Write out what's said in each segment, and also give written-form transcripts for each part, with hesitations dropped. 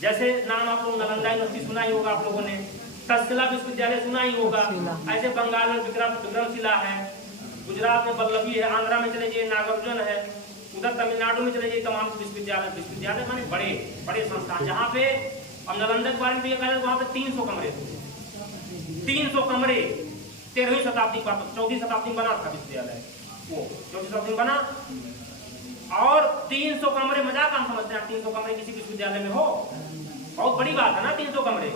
जैसे नाम आप लोग नालंदा यूनिवर्सिटी सुना ही होगा आप लोगों ने, तक्षशिला विश्वविद्यालय सुना ही होगा। ऐसे बंगाल में विक्रमशिला है, गुजरात में वल्लभी है, आंध्रा में चले जाइए नागार्जुन है, उधर तमिलनाडु में चले जाइए तमाम विश्वविद्यालय माने बड़े बड़े संस्थान, जहाँ पे अब नालंदा के बारे में भी कहा वहाँ पे 300 कमरे थे, 300 कमरे 13वीं शताब्दी का 14वीं शताब्दी में बना था विश्वविद्यालय, वो 14वीं शताब्दी में बना। और 300 कमरे मजाक हम समझते हैं 300 कमरे किसी विश्वविद्यालय में हो, बहुत बड़ी बात है ना 300 कमरे।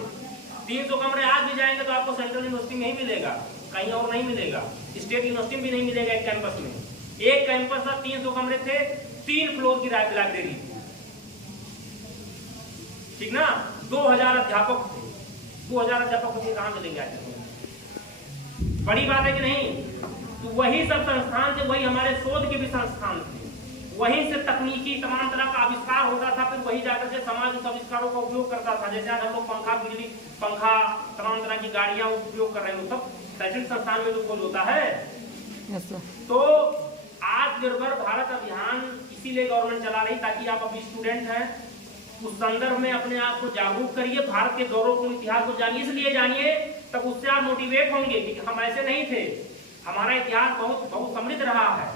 300 कमरे आज भी जाएंगे तो आपको सेंट्रल यूनिवर्सिटी में ही मिलेगा, कहीं और नहीं मिलेगा, स्टेट यूनिवर्सिटी में भी नहीं मिलेगा। एक कैंपस में, एक कैंपस में 300 कमरे थे, 3 फ्लोर की लाइब्रेरी, ठीक ना। 2000 अध्यापक थे, 2000 अध्यापक थे, कहाँ मिलेंगे आज? बड़ी बात है कि नहीं? तो वही सब संस्थान थे, वही हमारे शोध के भी संस्थान थे, वहीं से तकनीकी तमाम तरह का आविष्कार होता था, फिर वही जाकर के समाज उस आविष्कारों का उपयोग करता था। जैसे आज हम लोग पंखा, बिजली, पंखा, तमाम तरह की गाड़ियां उपयोग कर रहे हैं, सब शैक्षणिक संस्थान में जो खोज होता है। तो आत्मनिर्भर भारत अभियान इसीलिए गवर्नमेंट चला रही, ताकि आप अभी स्टूडेंट हैं उस संदर्भ में अपने आप को जागरूक करिए, भारत के गौरवपूर्ण इतिहास को जानिए। इसलिए जानिए तब उससे आप मोटिवेट होंगे कि हम ऐसे नहीं थे, हमारा इतिहास बहुत बहुत समृद्ध रहा है,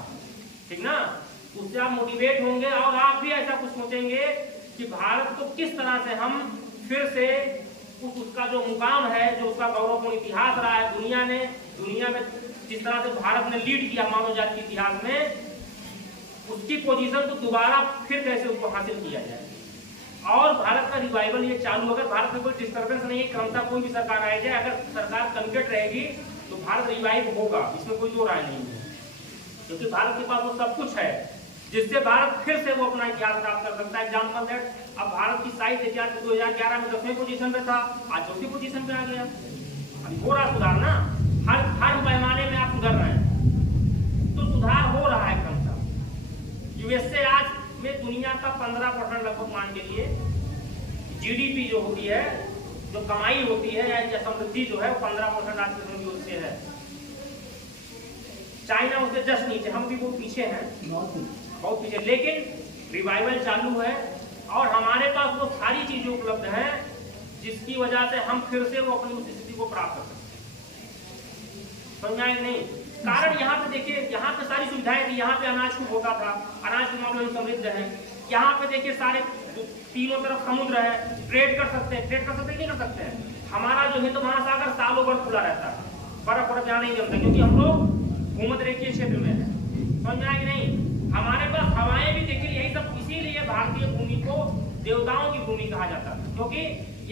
ठीक ना। उससे आप मोटिवेट होंगे और आप भी ऐसा कुछ सोचेंगे कि भारत को किस तरह से हम फिर से उसका जो मुकाम है, जो उसका गौरवपूर्ण इतिहास रहा है, दुनिया में जिस तरह से भारत ने लीड किया मानव जाति के इतिहास में, उसकी पोजीशन को दोबारा फिर कैसे उसको हासिल किया जाए। और भारत का रिवाइवल ये चालू, अगर भारत में कोई डिस्टर्बेंस नहीं है, क्रमशः कोई भी सरकार आ जाए, अगर सरकार कमिटेड रहेगी तो भारत रिवाइव होगा, इसमें कोई दो राय नहीं है, क्योंकि भारत के पास वो सब कुछ है जिससे भारत फिर से वो अपना इतिहास प्राप्त कर सकता है। एग्जाम्पल दैट, अब भारत की साइज इतिहास 2011 में 10वें पोजीशन पे था, आज 4थी पोजीशन पे आ गया। अभी हो रहा सुधार ना, हर पैमाने में आप सुधर रहे हैं, तो सुधार हो रहा है क्रमशः। यूएसए आज में दुनिया का 15% लगभग मान के लिए जीडीपी जो होती है, जो कमाई होती है या समृद्धि जो है, 15% आज के समय उससे है। चाइना उससे जस्ट नीचे, हम भी बहुत पीछे हैं, बहुत पीछे, लेकिन रिवाइवल चालू है और हमारे पास वो सारी चीजें उपलब्ध हैं जिसकी वजह से हम फिर से वो अपनी उस स्थिति को प्राप्त कर सकते हैं। समझाएंगे नहीं? कारण यहाँ पे देखिए, यहाँ पे सारी सुविधाएं थी, यहाँ पे अनाज खूब होता था, अनाज के मामले में समृद्ध है। यहाँ पे देखिए सारे तीनों तरफ समुद्र है, ट्रेड कर सकते हैं, नहीं कर सकते हैं। हमारा जो हिंद महासागर सालों भर खुला रहता है, बर्फ यहाँ नहीं जमता, क्योंकि हम लोग भूमध्य रेखीय क्षेत्र में है। समझ में आए कि नहीं? हमारे पास हवाएं भी देखिए, यही सब इसीलिए भारतीय भूमि को देवताओं की भूमि कहा जाता है, क्योंकि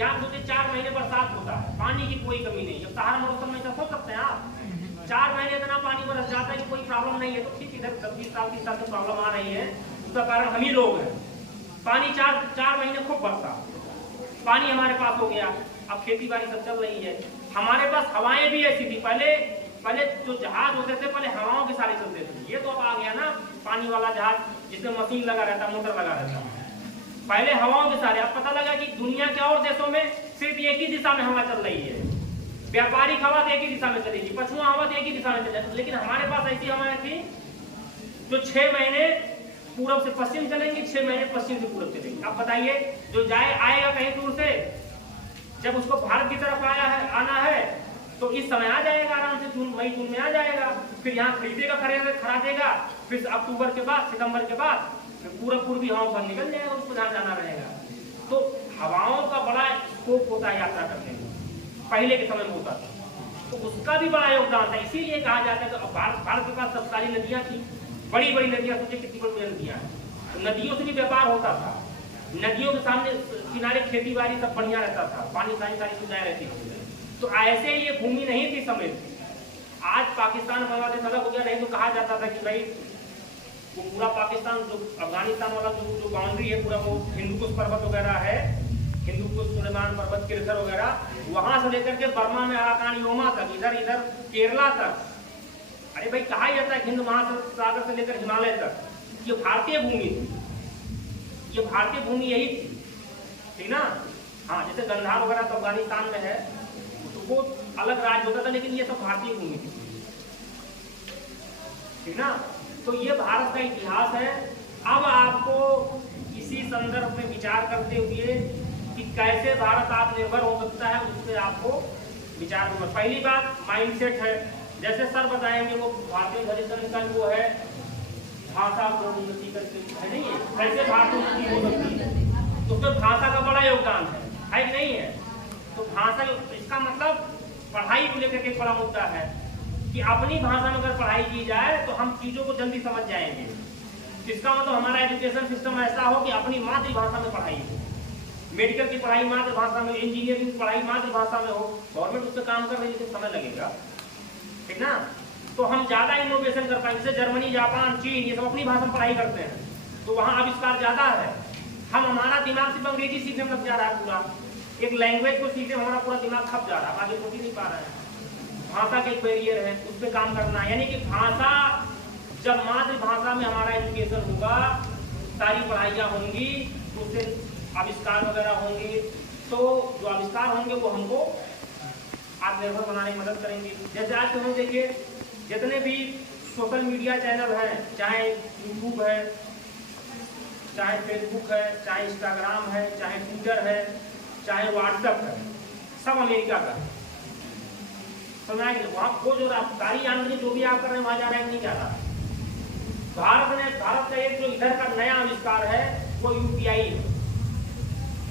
यहाँ सोचे 4 महीने बरसात होता है, पानी की कोई कमी नहीं है। सहारा मौसम में सोच सकते हैं आप, 4 महीने इतना पानी बरस जाता है कि कोई प्रॉब्लम नहीं है। तो ठीक, इधर 20 साल 30 साल से प्रॉब्लम आ रही है, उसका कारण हम ही लोग हैं। पानी 4 महीने खूब बरसा, पानी हमारे पास हो गया, अब खेती बाड़ी सब चल रही है। हमारे पास हवाएं भी ऐसी थी, पहले जो जहाज होते थे पहले हवाओं के सारे चलते थे, ये तो अब आ गया ना पानी वाला जहाज जिसमें मशीन लगा रहता, मोटर लगा रहता। पहले हवाओं के सारे, अब पता लगा कि दुनिया के और देशों में सिर्फ एक ही दिशा में हवा चल रही है, व्यापारिक हवा तो एक ही दिशा में चलेगी, पछुआ हवा तो एक ही दिशा में चलेगी। लेकिन हमारे पास ऐसी हवाएं थी जो 6 महीने पूरब से पश्चिम चलेंगी, 6 महीने पश्चिम से पूरब चलेंगी। अब बताइए, जो आएगा कहीं दूर से, जब उसको भारत की तरफ आना है तो इस समय आ जाएगा, आराम से मई जून में आ जाएगा, फिर यहाँ खरीदेगा, देगा, फिर अक्टूबर के बाद, सितंबर के बाद पूर्वी हवाओं पर निकल जाएगा, उसको जहाँ जाना रहेगा। तो हवाओं का बड़ा स्कोप होता है यात्रा करने में, पहले के समय में होता था, तो उसका भी बड़ा योगदान था। इसीलिए कहा जाता है कि भारत के पास सब सारी नदियाँ थी, बड़ी बड़ी नदियाँ, सोचिए कितनी बड़ी नदियाँ हैं, तो नदियों से भी व्यापार होता था, नदियों के सामने किनारे खेती बाड़ी सब बढ़िया रहता था, पानी सारी सुविधाएं रहती थी। तो ऐसे ये भूमि नहीं थी समृद्ध। आज पाकिस्तान बांग्लादेश अलग हो गया, नहीं तो कहा जाता था कि भाई वो पूरा पाकिस्तान, जो अफगानिस्तान वाला जो बाउंड्री है पूरा, वो हिंदुकुश पर्वत वगैरह है, हिंदुकुश, सुलेमान पर्वत, किरथर वगैरह, वहां से लेकर के बर्मा में आराकान योमा तक, इधर केरला तक, अरे भाई कहा जाता है हिंद महासागर से लेकर हिमालय तक, ये भारतीय भूमि थी, ये भारतीय भूमि यही थी, ठीक ना। हाँ, जैसे गंधार वगैरह तो अफगानिस्तान में है, तो वो अलग राज्य होता था, लेकिन ये सब भारतीय भूमि थी, ठीक ना। तो ये भारत का इतिहास है। अब आपको इसी संदर्भ में विचार करते हुए कि कैसे भारत आत्मनिर्भर हो सकता है, उस पर आपको विचार करना। पहली बात माइंडसेट है। जैसे सर बताएंगे वो भारतीय घरेलू का वो है भाषा को उन्नति करके है नहीं है, कैसे भाषा उन्नति हो सकती है, तो उसमें भाषा का बड़ा योगदान है कि नहीं है। तो भाषा, इसका मतलब पढ़ाई को लेकर के एक बड़ा मुद्दा है कि अपनी भाषा में अगर पढ़ाई की जाए तो हम चीजों को जल्दी समझ जाएंगे। इसका मतलब हमारा एजुकेशन सिस्टम ऐसा हो कि अपनी मातृभाषा में पढ़ाई हो, मेडिकल की पढ़ाई मातृभाषा में, इंजीनियरिंग की पढ़ाई मातृभाषा में हो। गवर्नमेंट उस पर काम कर रही है, समय लगेगा, ठीक ना। तो हम ज्यादा इनोवेशन कर पाएंगे। जैसे जर्मनी, जापान, चीन, ये सब अपनी भाषा में पढ़ाई करते हैं, तो वहाँ आविष्कार ज्यादा है। हम, हमारा दिमाग सिर्फ अंग्रेजी सीखने में लग जा रहा है, पूरा एक लैंग्वेज को सीखने में हमारा पूरा दिमाग खप जा रहा है, आगे सोच ही नहीं पा रहा है। भाषा के एक बैरियर है, उस पर काम करना है। यानी कि भाषा, जब मातृभाषा में हमारा एजुकेशन होगा, सारी पढ़ाइयाँ होंगी, तो उससे आविष्कार वगैरह होंगे, तो जो आविष्कार होंगे वो हमको आत्मनिर्भर बनाने में मदद करेंगे। जैसे आज हम देखिए, जितने भी सोशल मीडिया चैनल हैं, चाहे यूट्यूब है, चाहे फेसबुक है, चाहे इंस्टाग्राम है, चाहे ट्विटर है, चाहे व्हाट्सएप है, सब अमेरिका का है। समझ आए? वहाँ खोज हो रहा, सारी आमदनी जो भी आप कर रहे हैं वहाँ जा रहा है, नहीं जा रहा। भारत का एक जो इधर का नया आविष्कार है वो यूपीआई है।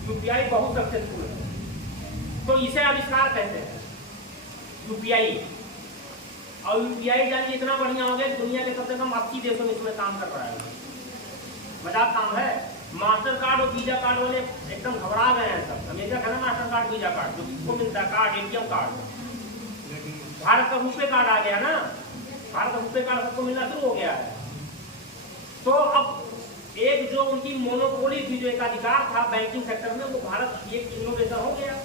यूपीआई बहुत सक्सेसफुल है, तो इसे आविष्कार कहते हैं यूपीआई। और यूपीआई जानिए इतना बढ़िया हो गया, दुनिया के सबसे कम 80 देशों में इसमें काम कर रहा है। मजाक काम है। मास्टर कार्ड और वीजा कार्ड वाले एकदम घबरा गए हैं सब। अमेरिका का मास्टर कार्ड, वीजा कार्ड जो किसको मिलता है, कार्ड, एटीएम कार्ड। भारत का रुपए कार्ड आ गया ना, भारत का रुपए कार्ड सबको मिलना शुरू हो गया है। तो अब एक जो उनकी मोनोपोली थी, जो एक अधिकार था बैंकिंग सेक्टर में, वो भारत एक इनोवेशन हो गया।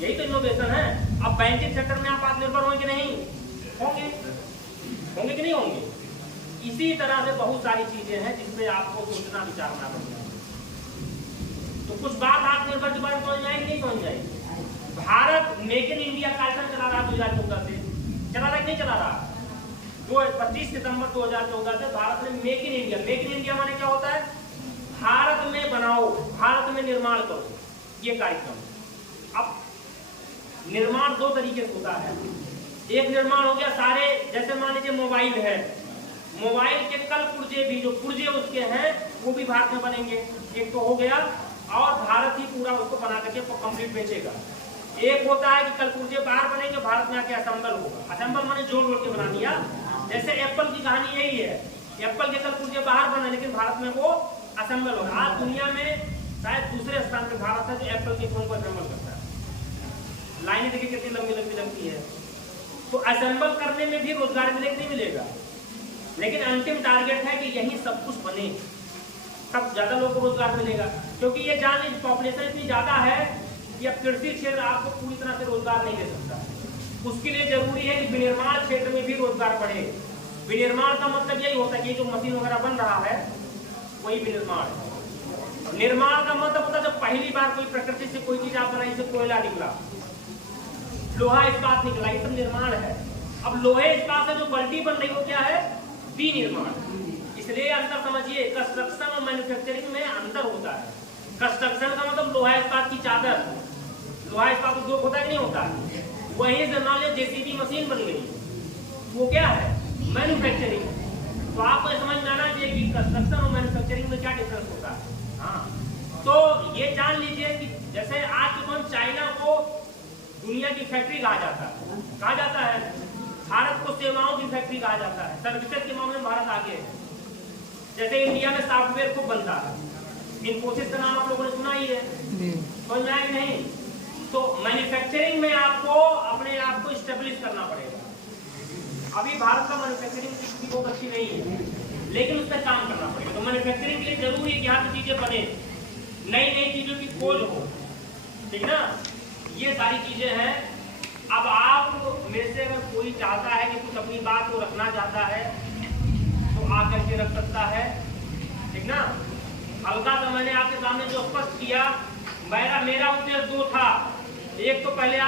यही तो इनोवेशन है। अब बैंकिंग सेक्टर में आप आत्मनिर्भर होंगे कि नहीं होंगे, होंगे कि नहीं होंगे। इसी तरह से बहुत सारी चीजें हैं जिसपे आपको सोचना विचारना पड़ेगा। तो कुछ बात आत्मनिर्भर के बारे में समझ जाएगी, नहीं समझ जाएगी। भारत मेक इन इंडिया कार्यक्रम चला रहा 2014 से, चला रहा कि नहीं चला रहा। 25 सितंबर 2014 से भारत ने make in India, make in India माने क्या होता है, भारत में बनाओ, भारत में निर्माण करो, ये कार्यक्रम। अब निर्माण दो तरीके से होता है। एक निर्माण हो गया सारे, जैसे मान लीजिए मोबाइल है, मोबाइल के कल पुर्जे भी, जो पुर्जे उसके हैं वो भी भारत में बनेंगे, एक तो हो गया। और भारत ही पूरा उसको बना करके कंप्लीट बेचेगा। एक होता है कि कल पुर्जे बाहर बनेंगे, भारत में आके असेंबल होगा। असेंबल माने जोड़ जोड़ के बना दिया। जैसे एप्पल की कहानी यही है, एप्पल के कल पुर्जे बाहर बने, लेकिन भारत में वो असेंबल होगा। आज दुनिया में शायद दूसरे स्थान पे भारत है जो एप्पल के फोन को असेंबल करता है। लाइनें देखिए कितनी लंबी लंबी लगती है। तो असेंबल करने में भी रोजगार मिलेगा नहीं मिलेगा, लेकिन अंतिम टारगेट है कि यही सब कुछ बने, तब ज्यादा लोगों को रोजगार मिलेगा। क्योंकि ये जान लीजिए पॉपुलेशन इतनी ज्यादा है कि अब कृषि क्षेत्र आपको पूरी तरह से रोजगार नहीं दे सकता। उसके लिए जरूरी है कि विनिर्माण क्षेत्र में भी रोजगार बढ़े। विनिर्माण का मतलब यही होता है कि जो मशीन वगैरह बन रहा है वही विनिर्माण है। निर्माण का मतलब होता है जब पहली बार कोई प्रकृति से कोई चीज आप बनाई, जैसे कोयला निकला, लोहा इस्पात निकला, ये सब निर्माण है। अब लोहे इस्पात से जो बल्टी बन रही हो क्या है, विनिर्माण। इसलिए अंतर समझिए, कंस्ट्रक्शन और मैन्युफैक्चरिंग में अंतर होता है। कंस्ट्रक्शन का मतलब लोहा इस्पात की चादर, लोहा इस्पात उद्योग होता है कि नहीं होता, वहीं से मान लीजिए जेसीबी मशीन बन गई, वो क्या है, मैन्युफैक्चरिंग। तो आपको समझ में आना चाहिए कि कंस्ट्रक्शन और मैन्युफैक्चरिंग में क्या डिफरेंस होता है। हाँ, तो ये जान लीजिए कि जैसे आज तो हम चाइना को दुनिया की फैक्ट्री कहा जाता है, कहा जाता है। भारत को सेवाओं की फैक्ट्री कहा जाता है, सर्विसेज के मामले में भारत आगे है। जैसे इंडिया में सॉफ्टवेयर खूब बनता है, इन्फोसिस का नाम आप लोगों ने सुना ही है, समझ में आया कि नहीं। तो मैन्युफैक्चरिंग में आपको अपने आप को स्टेब्लिश करना पड़ेगा। अभी भारत का मैन्युफैक्चरिंग स्थिति बहुत अच्छी नहीं है, लेकिन उस पर काम करना पड़ेगा। तो मैन्युफैक्चरिंग के लिए जरूरी है कि यहाँ से चीजें बने, नई नई चीजों की खोज हो, ठीक ना। ये सारी चीजें हैं। अब आप मेरे से अगर कोई चाहता है कि कुछ अपनी बात को रखना चाहता है तो आकर के रख सकता है, ठीक ना। हल्का सा मैंने आपके सामने जो स्पष्ट किया, मेरा उद्देश्य दो था। एक तो पहले